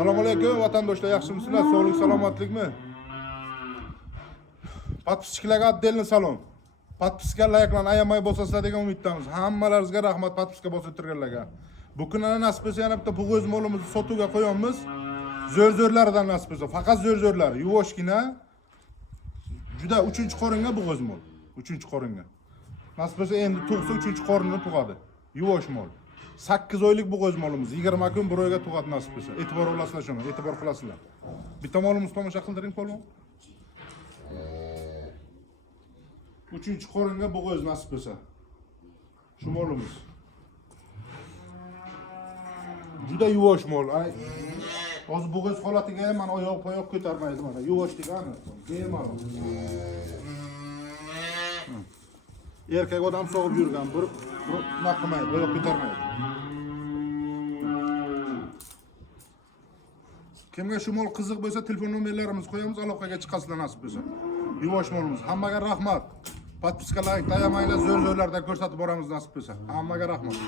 Assalomu alaykum vatandoshlar, yaxshimisizlar? Sog'lik, salomatlikmi? Podpiskalarga отдельный salom. Podpiska layqlarni ayamay bosasizlar degan umiddamiz. Hammalaringizga rahmat podpiska bosib turganlarga. Bu kunana nasib etsa yana bitta bo'g'oz molimizni sotuvga qo'yamiz. Zo'r-zo'rlaridan nasib etsa, faqat zo'r-zo'rlari, yuvoshgina. Juda 3-qoringa bo'g'oz mol. 3-qoringa. Nasib etsa endi tug'sa 3-qorinni tug'adi. Yuvosh mol. 8 oylik bo'g'oz molimiz 20 kun bir oyga tug'adi nasib etsa. E'tibor olasizlar shuni, e'tibor qilasizlar. Bitta molimizni tomosha qildiring polvon. 3-qoringa bo'g'oz nasib etsa. Shu molimiz. Juda yuvosh mol. Hozir bo'g'oz holatiga ham mana oyoq ko'tarmaydi mana. Yuvoshlik ani. Bemalol. Erkak odam sog'ib yurgan, bir nima qilmaydi, oyoq ko'tarmaydi. Kimga shu mol qiziq bo'lsa, telefon nomerlarimizni qo'yamiz, aloqaga chiqasizlar nasib bo'lsa. Yuvosh molimiz. Hammaga rahmat. Podpiska, like, tayamanglar, zo'r-zo'rlardan ko'rsatib boramiz nasib bo'lsa. Hammaga rahmat.